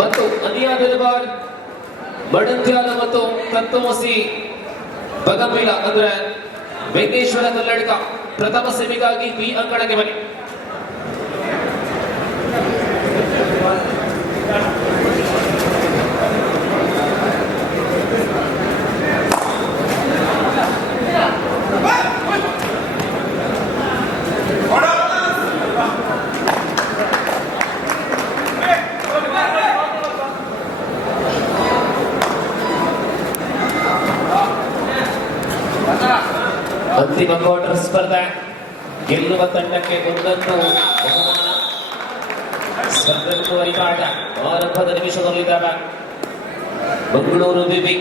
ಮತ್ತು ಅನಿಯಾ ದರ್ಬಾರ್ ಬಡಂತ್ಯಾಲ ಮತ್ತು ತತ್ವಮಸಿ ಬಗಂಬಿಲ ಅಂದ್ರೆ ವೆಂಕಟೇಶ್ವರ ಕಲ್ಲಡ್ಕ ಪ್ರಥಮ ಸೆಮಿಗಾಗಿ ಬಿ ಅಂಕಣಕ್ಕೆ ಬನ್ನಿ. ಅಂತಿಮ ಕ್ವಾರ್ಟರ್ ಸ್ಪರ್ಧೆ. ಗೆಲ್ಲುವ ತಂಡಕ್ಕೆ ಒಂದೊಂದು ಬಹುಮಾನ. ಸ್ಪರ್ಧೆ ಮುಂದುವರಿದ ಆಟ ಆರಂಭದ ನಿಮಿಷದಲ್ಲಿದ್ದಾವೆ. ಮಂಗಳೂರು ವಿವಿ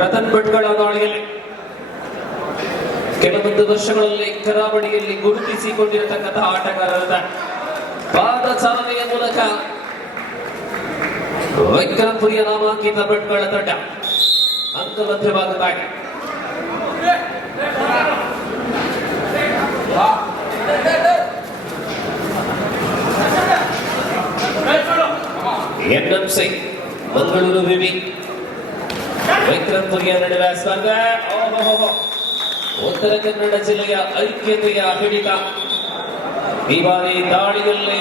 ರತನ್ ಭಟ್ಗಳ ದಾಳಿಯಲ್ಲಿ ಕೆಲವೊಂದು ವರ್ಷಗಳಲ್ಲಿ ಕರಾವಳಿಯಲ್ಲಿ ಗುರುತಿಸಿಕೊಂಡಿರತಕ್ಕಂತಹ ಆಟಗಾರರ ಪಾದಚಾಲನೆಯ ಮೂಲಕ ವಿಕ್ರಮ್ ಪುರಿಯ ನಾಮಾಂಕಿತ ಭಟ್ಗಳ ತಂಡ ಅಂಕಮಧ್ಯವಾಗುತ್ತಾರೆ. N.M.C ಮಂಗಳೂರು ವಿವಿ ವಿಕ್ರಮ್ ಪುರಿಯ ನಡುವೆ ಸ್ಪರ್ಧೆ. ಉತ್ತರ ಕನ್ನಡ ಜಿಲ್ಲೆಯ ಐಕ್ಯತೆಯ ಹಿಡಿತ. ಈ ಬಾರಿ ದಾಳಿಯಲ್ಲಿ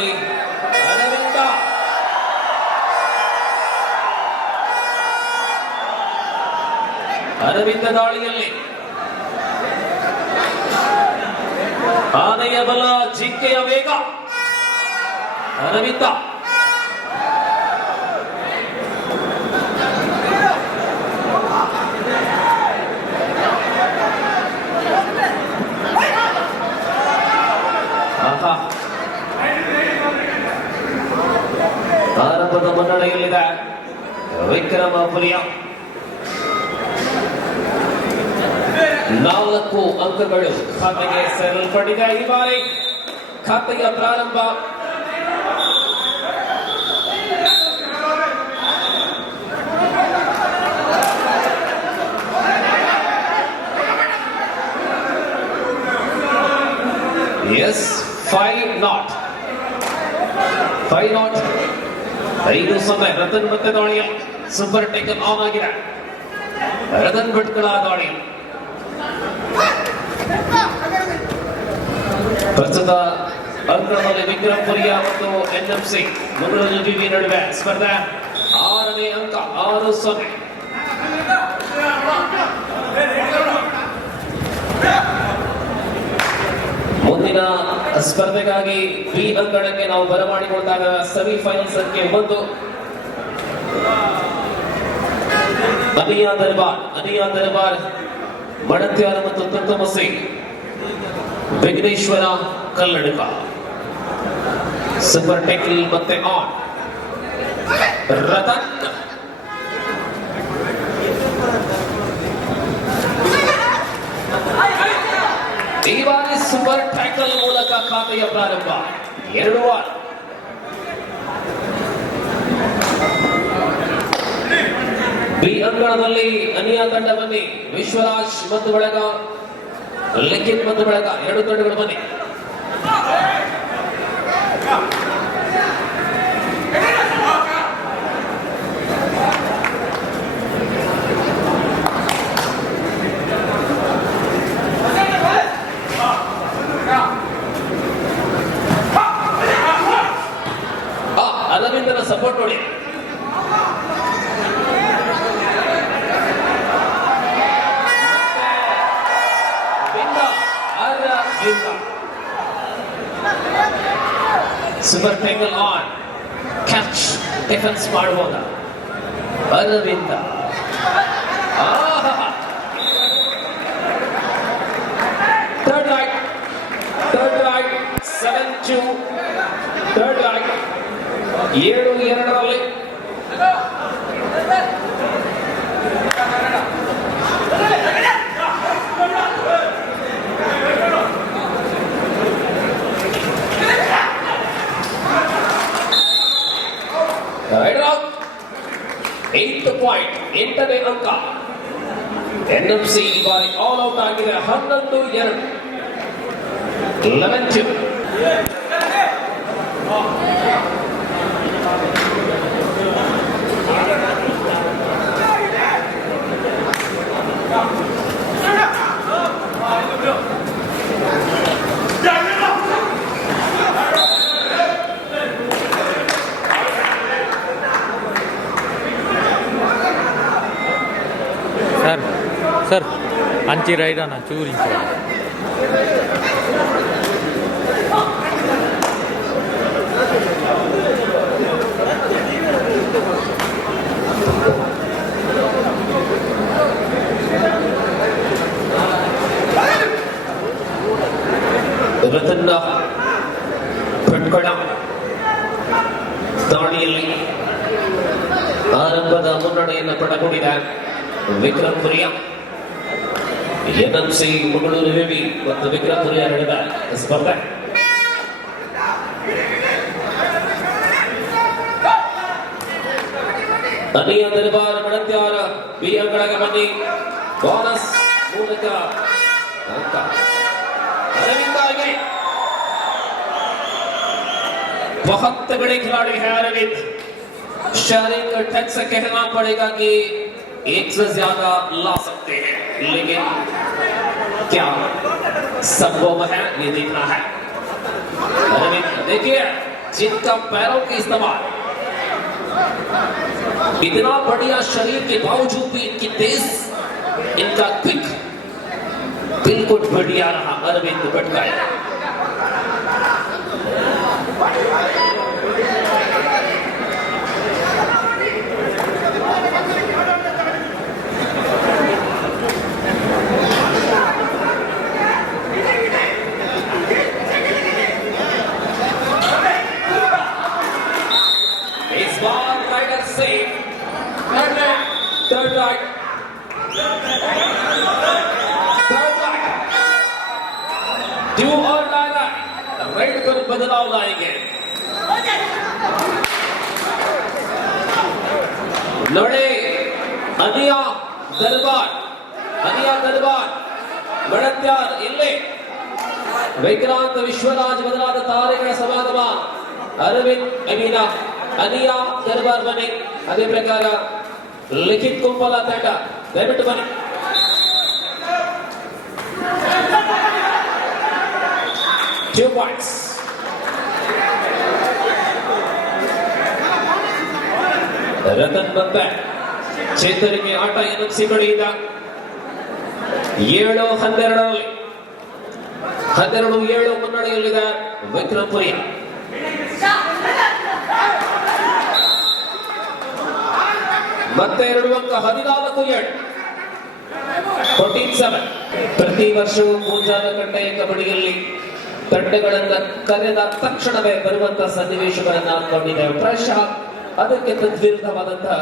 ಅರವಿಂದ ದಾಳಿಯಲ್ಲಿ ಆನೆಯ ಬಲ, ಜಿಂಕೆಯ ವೇಗ. ಅರವಿಂದ ಆರಂಭದ ಮುನ್ನಡೆಯಲ್ಲಿದೆ ವಿಕ್ರಮ ಪುರಿಯ. 4 ಅಂಕಗಳು ಖಾತೆಗೆ ಸೇರಲ್ಪಟ್ಟಿದೆ. ಈ ಬಾರಿ ಖಾತೆಯ ಪ್ರಾರಂಭ. ಎಸ್ 5-0 5-0 ರತನ್ ಮತ್ತೆ ದಾಳಿಯ ಸೂಪರ್ ಟೇಕನ್ ಆನ್ ಆಗಿದೆ. ರತನ್ ಭಟ್ಗಳ ದಾಳಿ. ಪ್ರಸ್ತುತ ಅಂಕಣದಲ್ಲಿ ವಿಕ್ರಮ್ ಪುರಿಯ ಮತ್ತು N.M.C ಮಂಗಳೂರು ವಿವಿ ನಡುವೆ ಸ್ಪರ್ಧೆ. 6ನೇ ಅಂಕ 6-0. ಮುಂದಿನ ಸ್ಪರ್ಧೆಗಾಗಿ ಬಿ ಅಂಕಣಕ್ಕೆ ನಾವು ಬರಮಾಡಿಕೊಂಡಾಗ ಸೆಮಿಫೈನಲ್ ಸಂಖ್ಯೆ 1 ಅನಿಯಾ ದರ್ಬಾರ್ ಬಡಂತ್ಯಾಲ ಮತ್ತು ತತ್ವಮಸಿ ವಿಘ್ನೇಶ್ವರ ಕಲ್ಲಡ್ಕ. ಸೂಪರ್ ಟೆಕ್ಲ್ ಮತ್ತೆ ಆನ್. ರತನ್ ಈ ಬಾರಿ ಸೂಪರ್ ಟ್ಯಾಕಲ್ ಮೂಲಕ ಖಾತೆಯ ಪ್ರಾರಂಭ. 2 ಬಿ ಅಂಕಣದಲ್ಲಿ ಅನಿಯಾ ತಂಡ ಬನ್ನಿ. ವಿಶ್ವರಾಜ್ ಮತ್ತು ಬಳಗ, ಲಿಖಿತ್ ಮತ್ತು ಬಳಗ 2 ತಂಡಗಳು ಬನ್ನಿ. ಅರವಿಂದನ ಸಪೋರ್ಟ್ ನೋಡಿ. Super tackle on. Catch defence ಮಾಡಬಹುದ Arvind. Third right 7-2. Third right 7-2 8 point 8ನೇ ಅಂಕ. N.M.C ಈ ಬಾರಿ ಆಲ್ ಔಟ್ ಆಗಿದೆ. 11-2. 11-2. Sir, anci ride ana curi. Yuvarathna Pratkoda ದಾಳಿಯಲ್ಲಿ ಆರಂಭದ ಮುನ್ನಡೆಯನ್ನು ಪಡೆದುಕೊಂಡಿದೆ ವಿಕ್ರಮ್ ಪುರಿಯಾ. N.M.C ಮಂಗಳೂರು ವಿವಿ ಮತ್ತು ವಿಕ್ರಮ್ ಪುರಿಯಾ ನಡೆದ ಸ್ಪರ್ಧೆ. ಅನಿಯ ದರ್ಬಾರ್ ಮಡತ್ಯಾರ ಬಿ ಅಂಗಳಗೆ ಬನ್ನಿ. ಬೋನಸ್ ಮೂಲಕ ಅಂಕ अरविंद आगे. बहुत तगड़े खिलाड़ी हैं अरविंद. शारीरिक ठग से कहना पड़ेगा कि एक से ज्यादा ला सकते हैं, लेकिन क्या संभव है ये देखना है. अरविंद देखिए जिनका पैरों के इस्तेमाल, इतना बढ़िया शरीर के बावजूद भी इनकी तेज, इनका क्विक बिल्कुल बढ़िया रहा. अरविंद भटकाया. इस बार राइडर से थर्ड राइट टू और लाना राइट पर बदलाव लाएंगे. लड़े अनिया दरबार ಮಡತ್ಯಾರ್ ಇಲ್ಲೇ. ವಿಕ್ರಾಂತ್ ವಿಶ್ವರಾಜ್ ಮೊದಲಾದ ತಾರೆಗಳ ಸಮಾಗಮ. ಅರವಿಂದ್ ಅನಿಯಾ ದರ್ಬಾರ್ ಬನ್ನಿ. ಅದೇ ಪ್ರಕಾರ ಲಿಖಿತ್ ಕುಂಪಲ ತಂಡ ದಯವಿಟ್ಟು ಬನ್ನಿ. Two points. ರತನ್ ಬಂದೆ ಚೇತರಿಕೆ ಆಟ N.M.C ಕಡೆಯಿಂದ 7-12 12-7 ಮುನ್ನಡೆಯಲ್ಲಿದೆ ವಿಕ್ರಮ್ ಪುರಿಯಾ. ಮತ್ತೆ 2 ಅಂಕ 14-7 14-7. ಪ್ರತಿ ವರ್ಷವೂ ಮುಂಜಾನಕಟ್ಟೆಯ ಕಬಡ್ಡಿಯಲ್ಲಿ ತಂಡಗಳನ್ನ ಕರೆದ ತಕ್ಷಣವೇ ಬರುವಂತಹ ಸನ್ನಿವೇಶಗಳನ್ನ ಅಂದ್ಕೊಂಡಿದೆ. ಪ್ರಾಯಶಃ ಅದಕ್ಕೆ ತದ್ವಿರುದ್ಧವಾದಂತಹ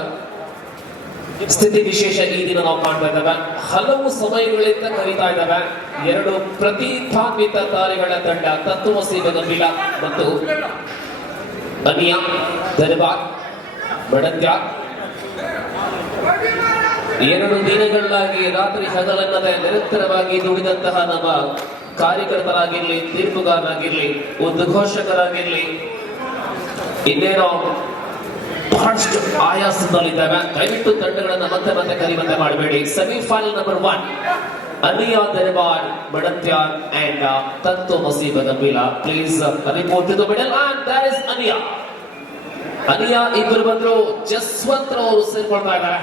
ಸ್ಥಿತಿ ವಿಶೇಷ ಈ ದಿನ ನಾವು ಕಾಣ್ತಾ ಇದ್ದಾವೆ. ಹಲವು ಸಮಯಗಳಿಂದ ಕರೀತಾ ಇದ್ದಾವೆ. 2 ಪ್ರತಿಭಾನ್ವಿತ ತಾರೆಗಳ ತಂಡ ತತ್ವಸಿ ಗಂಭೀರ ಮತ್ತು ಅನಿಯಾ ದರ್ಬಾರ್ ಮಡತ್ಯಾ 2 ದಿನಗಳಾಗಿ ರಾತ್ರಿ ಹಗಲನ್ನದೇ ನಿರಂತರವಾಗಿ ದುಡಿದಂತಹ ನಮ್ಮ ಕಾರ್ಯಕರ್ತರಾಗಿರ್ಲಿ, ತೀರ್ಪುಗಾರರಾಗಿರ್ಲಿ, ಉದ್ಘೋಷಕರಾಗಿರ್ಲಿ, ಇನ್ನೇನೋ ಬಹಳಷ್ಟು ಆಯಾಸದಲ್ಲಿದ್ದಾವೆ. ದಯವಿಟ್ಟು ತಂಡಗಳನ್ನ ಮತ್ತೆ ಕರಿವಂತೆ ಮಾಡಬೇಡಿ. ಸೆಮಿಫೈನಲ್ ನಂಬರ್ 1 ಅನಿಯಾ ದರ್ಬಾರ್ ಮಡತ್ಯಾರ್ ಅಂಡ್ ತತ್ವಮಸಿ ಬಗಂಬೀಲ. Please report to the middle and that is ಅನಿಯಾ ಇಬ್ಬರು ಬಂದ್ರು. ಜಸ್ವಂತ್ ಅವರು ಸೇರ್ಕೊಳ್ತಾ ಇದ್ದಾರೆ.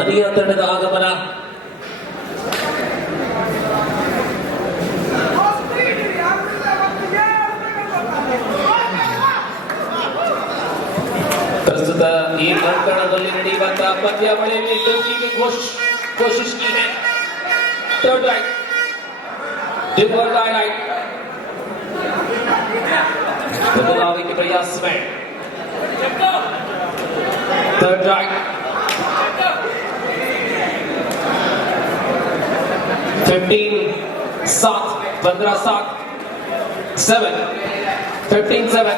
ಅನಿಯಾ ತಂಡದ ಆಗಮನ. ಪ್ರಸ್ತುತ ಈ ಅಂಕಣದಲ್ಲಿ ನಡೆಯುವಂತಹ ಪಂದ್ಯಾವಳಿಯಲ್ಲಿ ಗೆಲ್ಲುವಿಕೆ ಕೋಶಿಶ್ की है. थर्ड राइट डिवर राइट बदलाव के प्रयास में थर्ड राइट 15-7 15-7 7 15-7.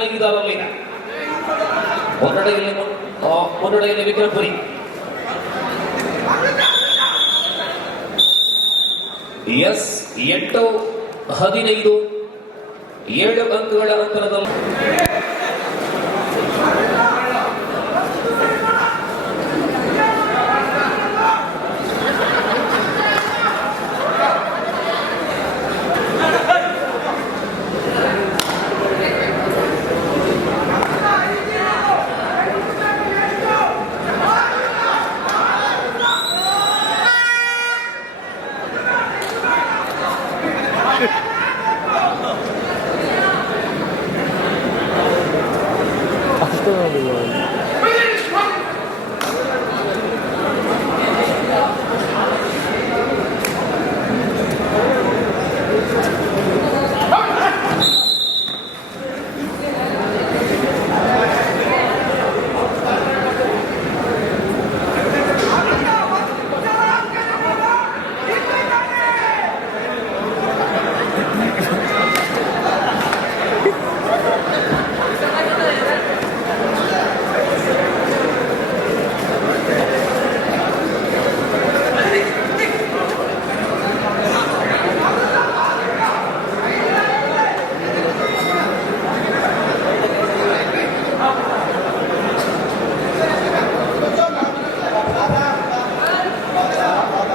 15ರಲ್ಲಿದೆ. ಮುನ್ನಡೆಯಲ್ಲಿ ವಿಕ್ರಮ್ ಪುರಿ. ಎಸ್ 8-15 7 ಅಂಕಗಳ ಅಂತರದಲ್ಲಿ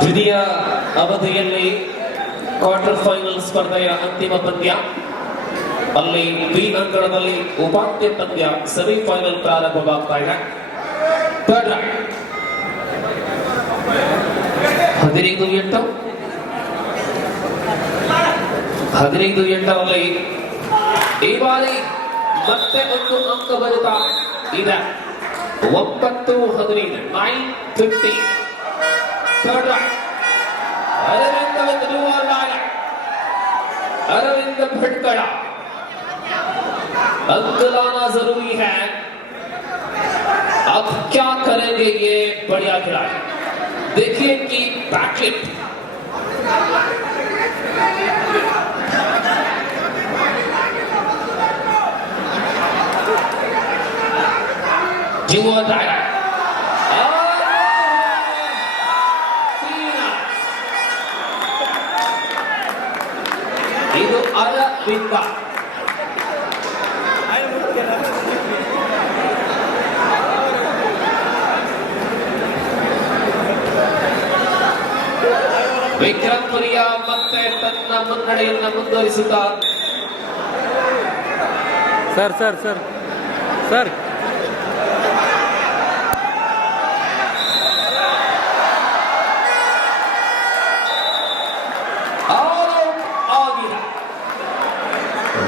ದ್ವಿತೀಯ ಅವಧಿಯಲ್ಲಿ ಕ್ವಾರ್ಟರ್ ಫೈನಲ್ ಸ್ಪರ್ಧೆಯ ಅಂತಿಮ ಪಂದ್ಯ. ಅಲ್ಲಿ ಬಿ ಅಂಕಣದಲ್ಲಿ ಉಪಾಂತ್ಯ ಪಂದ್ಯ ಸೆಮಿಫೈನಲ್ ಪ್ರಾರಂಭವಾಗ್ತಾ ಇದೆ. ಥರ್ಡ್ ರೌಂಡ್ 15-8 ಈ ಬಾರಿ ಮತ್ತೆ ಒಂದು ಅಂಕ ಬರುತ್ತಾ ಇದೆ. 9-15 9-50. थर्ड राउंड अरविंद भटकड़ा. अंक लाना जरूरी है. अब क्या करेंगे ये बढ़िया खिलाड़ी. देखिए कि बैकलिप युवरात्ना ಇದು ಅರವಿಂದ. ವಿಕ್ರಮ್ ಪುರಿಯ ಮತ್ತೆ ತನ್ನ ಮುನ್ನಡೆಯನ್ನು ಮುಂದುವರಿಸುತ್ತಾ sir sir sir sir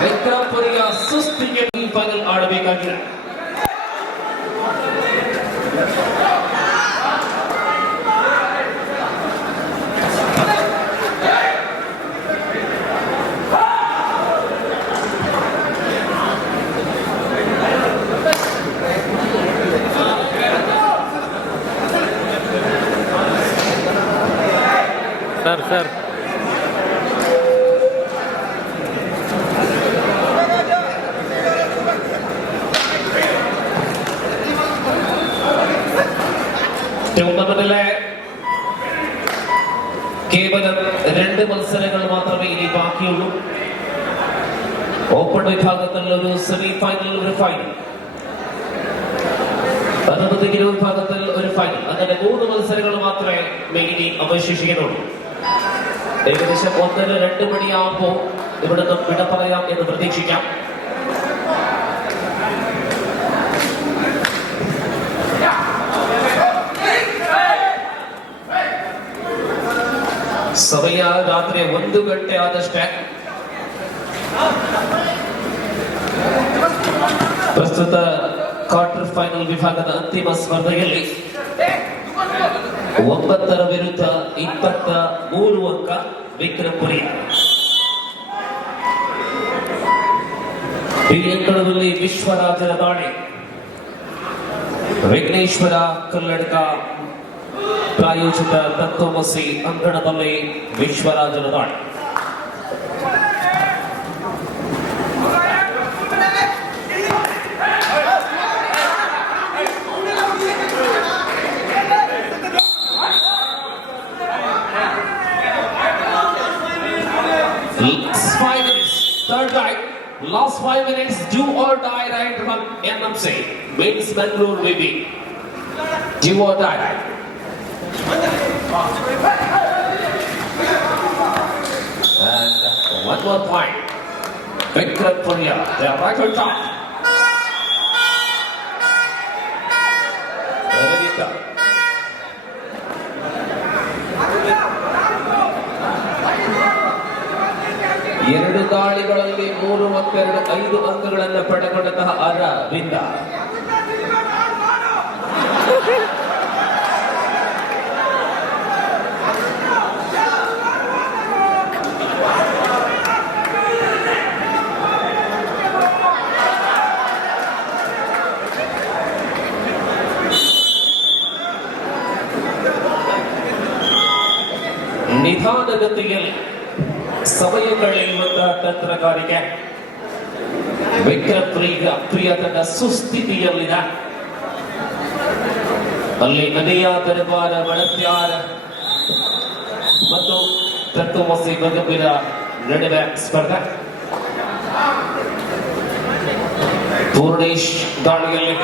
Vikram ಪುರಿಯ ಸುಸ್ತಿಗೆ ಫೈನಲ್ ಆಡಬೇಕಾಗಿದೆ. ಸರ್ ಸರ್ കേവലം 2 മത്സരങ്ങൾ മാത്രമേ ഇനി ബാക്കിയുള്ളൂ. ഓപ്പൺ വിഭാഗത്തിൽ ഒരു സെമി ഫൈനൽ, ഒരു ഫൈനൽ. അനവധികര വിഭാഗത്തിൽ ഒരു ഫൈനൽ. അങ്ങനെ 3 മത്സരങ്ങൾ മാത്രമേ ഇനി അവശേഷിക്കുന്നുള്ളൂ. ഏകദേശം 1-2 മണിയാവുമ്പോൾ ഇവിടെ നിന്ന് വിട പറയാം എന്ന് പ്രതീക്ഷിക്കാം. ಸಮಯ ರಾತ್ರಿ 1 ಗಂಟೆ ಆದಷ್ಟೇ. ಪ್ರಸ್ತುತ ಕ್ವಾರ್ಟರ್ ಫೈನಲ್ ವಿಭಾಗದ ಅಂತಿಮ ಸ್ಪರ್ಧೆಯಲ್ಲಿ 9 ವಿರುದ್ಧ 23 ಅಂಕ ವಿಕ್ರಮ್ ಪುರಿ. ಈ ಅಂಕಣದಲ್ಲಿ ವಿಶ್ವರಾಜರ ದಾಳಿ. ವಿಘ್ನೇಶ್ವರ ಕಲ್ಲಡ್ಕ ಪ್ರಾಯೋಜಿತ N.M.C ಅಂಕಣದಲ್ಲಿ ವಿಶ್ವರಾಜರ ದಾಳಿ. last 5 minutes, do or die right from N.M.C. means Bangalore VB. Do or die right. And one more point. Vikram Puriya, they are right on top. ಎರಡು ದಾಳಿಗಳಲ್ಲಿ 3 ಮತ್ತು 2 5 ಅಂಕಗಳನ್ನು ಪಡೆದುಕೊಂಡಂತಹ ಅರವಿಂದ. ನಿಧಾನಗತಿಯಲ್ಲಿ ಸಮಯ ಕಳೆಯುವಂತಹ ತಂತ್ರಗಾರಿಕೆ. ವಿಕ್ರಮ್ ಪ್ರಿಯ ತಂಡ ಸುಸ್ಥಿತಿಯಲ್ಲಿದೆ. ಅಲ್ಲಿ ಅನಿಯ ದರ್ಬಾರ ಬಳತ್ಯಾರ ಮತ್ತು ತತ್ವಮಸಿ ಗಗಬಿರ ನಡುವೆ ಸ್ಪರ್ಧೆ. ಪೂರ್ಣೇಶ್ ದಾಳಿಯಲ್ಲಿ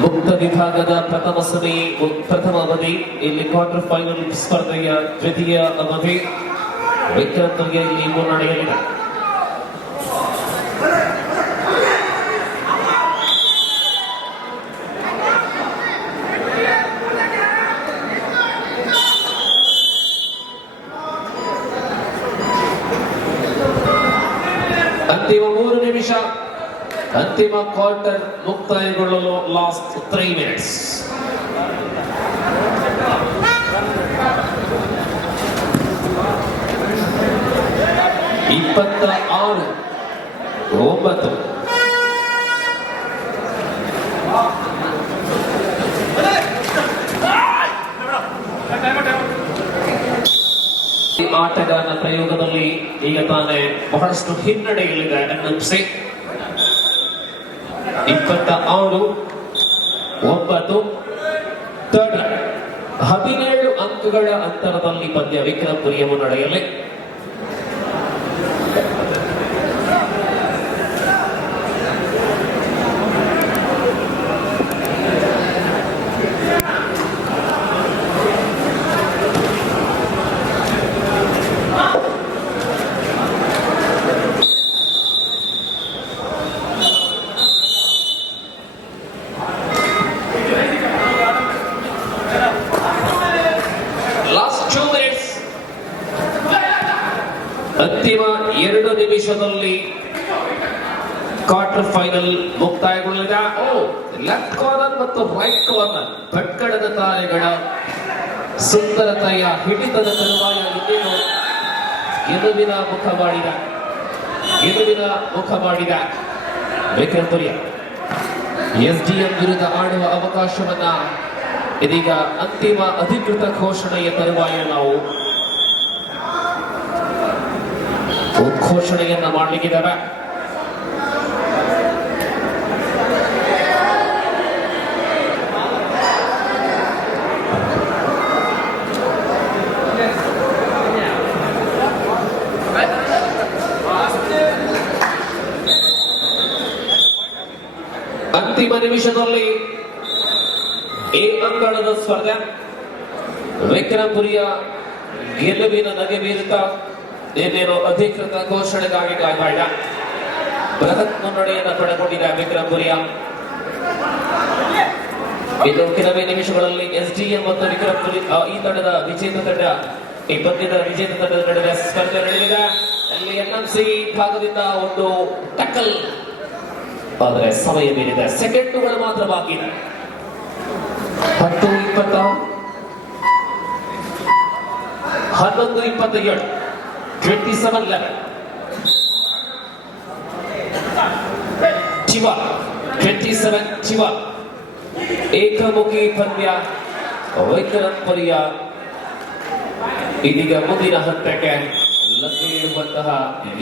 ಮುಕ್ತ ವಿಭಾಗದ ಪ್ರಥಮ ಅವಧಿ. ಇಲ್ಲಿ ಕ್ವಾರ್ಟರ್ ಫೈನಲ್ ಸ್ಪರ್ಧೆಯ ದ್ವಿತೀಯ ಅವಧಿ. ವಿಕ್ರಮ್ಗೆ ಇಲ್ಲಿ ಮುನ್ನಡೆಯಲಿದೆ. ಅಂತಿಮ 3 ನಿಮಿಷ. ಅಂತಿಮ ಕ್ವಾರ್ಟರ್ ಮುಕ್ತಾಯಗೊಳ್ಳಲು ಲಾಸ್ಟ್ 3 minutes. (26-9) ಈ ಆಟಗಾರನ ಪ್ರಯೋಗದಲ್ಲಿ ಈಗ ತಾನೇ ಬಹಳಷ್ಟು ಹಿನ್ನಡೆಯಲ್ಲಿದೆ N.M.C. 26-9 17 ಅಂಕಗಳ ಅಂತರದಲ್ಲಿ ಪಂದ್ಯ. ವಿಕ್ರಮ್ ಪುರಿಯ ಮುನ್ನಡೆಯಲ್ಲಿ. ಅಂತಿಮ 2 ನಿಮಿಷದಲ್ಲಿ ಕ್ವಾರ್ಟರ್ ಫೈನಲ್ ಮುಕ್ತಾಯಗೊಳ್ಳಲಿದೆ. ಲೆಫ್ಟ್ ಕಾರ್ನರ್ ಮತ್ತು ರೈಟ್ ಕಾರ್ನರ್ ಭಟ್ಕಳದ ತಾರೆಗಳ ಸುಂದರತೆಯ ಹಿಡಿತದ ತರುವಾಯ ಗೆಲುವಿನ ಮುಖ ಮಾಡಿದ ವಿಕ್ರಮ್ ಪುರಿಯ SDM ವಿರುದ್ಧ ಆಡುವ ಅವಕಾಶವನ್ನ ಇದೀಗ ಅಂತಿಮ ಅಧಿಕೃತ ಘೋಷಣೆಯ ತರುವಾಯ ನಾವು ಘೋಷಣೆಯನ್ನ ಮಾಡಲಿಕ್ಕಿದ್ದಾರೆ. ಅಂತಿಮ ನಿಮಿಷದಲ್ಲಿ ಈ ಅಂಗಳದ ಸ್ಪರ್ಧೆ. ವಿಕ್ರಮ್ ಪುರಿಯ ಗೆಲುವಿನ ನಗೆ ಬೀರುತ್ತಾ ಏನೇನೋ ಅಧಿಕೃತ ಘೋಷಣೆಗಾಗಿ ಕಾಯ್ದ. ಬೃಹತ್ ಮುನ್ನಡೆಯನ್ನು ಪಡೆದುಕೊಂಡಿದೆ ವಿಕ್ರಮ್ ಪುರಿಯ. ಇನ್ನು ಕೆಲವೇ ನಿಮಿಷಗಳಲ್ಲಿ SDM ಮತ್ತು ವಿಕ್ರಮ್ ಪುರಿ ಈ ತಂಡದ ವಿಜೇತ ತಂಡ ಈ ಪಂದ್ಯದ ವಿಜೇತ ತಂಡದ ನಡುವೆ ಸ್ಪರ್ಧೆ ನಡೆಯಲಿದೆ. ಅಲ್ಲಿ N.M.C ಭಾಗದಿಂದ ಒಂದು ಟಕ್ಕಲ್, ಆದರೆ ಸಮಯ ಮೀರಿದೆ. ಸೆಕೆಂಡುಗಳು ಮಾತ್ರ ಬಾಕಿ ಇದೆ. 10-20 11-27 27-11 27 ಏಕಮುಖಿ ಪಂದ್ಯ. ವಿಕ್ರಮ್ ಪುರಿಯ ಇದೀಗ ಮುಂದಿನ ಹಂತಕ್ಕೆ ಲಗ್ಗೆಯಿಡುವಂತಹ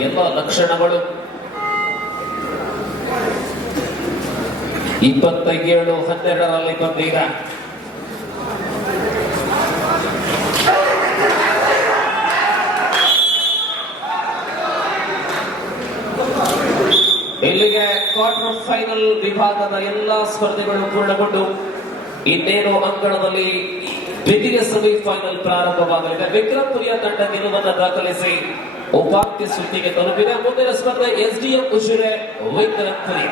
ಎಲ್ಲ ಲಕ್ಷಣಗಳು 27-12 ಬಂದಿದೆ. ಇಲ್ಲಿಗೆ ಕ್ವಾರ್ಟರ್ ಫೈನಲ್ ವಿಭಾಗದ ಎಲ್ಲಾ ಸ್ಪರ್ಧೆಗಳು ಪೂರ್ಣಗೊಂಡು ಇನ್ನೇನು ಅಂಕಣದಲ್ಲಿ ದ್ವಿತೀಯ ಸೆಮಿಫೈನಲ್ ಪ್ರಾರಂಭವಾಗಲಿದೆ. ವಿಕ್ರಮ್ ಪುರಿಯ ತಂಡ ಗೆಲುವನ್ನು ದಾಖಲಿಸಿ ಉಪಾಂತ್ಯ ಸುತ್ತಿಗೆ ತಲುಪಿದೆ. ಮುಂದಿನ ಸ್ಪರ್ಧೆ SDM ಉಜಿರೆ ವಿಕ್ರಮ್ ಪುರಿಯ.